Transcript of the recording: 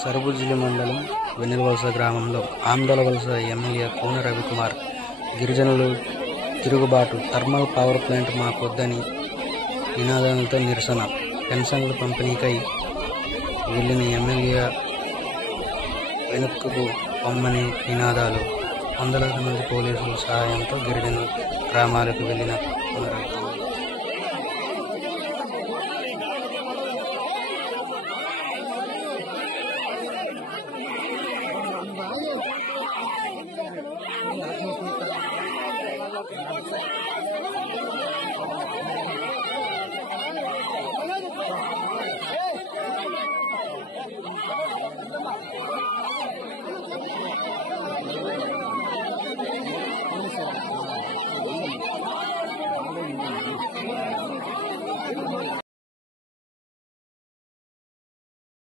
సరుబుజ్జిలి మండలం వెన్నెలవలస గ్రామంలో ఆమ్దలవలస ఎమ్మెల్యే కూన రవికుమార్ గిరిజనులు తిరుగుబాటు, థర్మల్ పవర్ ప్లాంట్ మాకొద్దని నినాదాలతో నిరసన. పెన్షన్ల పంపిణీకై వెళ్లిన ఎమ్మెల్యే వెనుకకు పొమ్మని నినాదాలు. వందలాది మంది పోలీసుల సహాయంతో గిరిజన గ్రామాలకు వెళ్లిన కూన రవికుమార్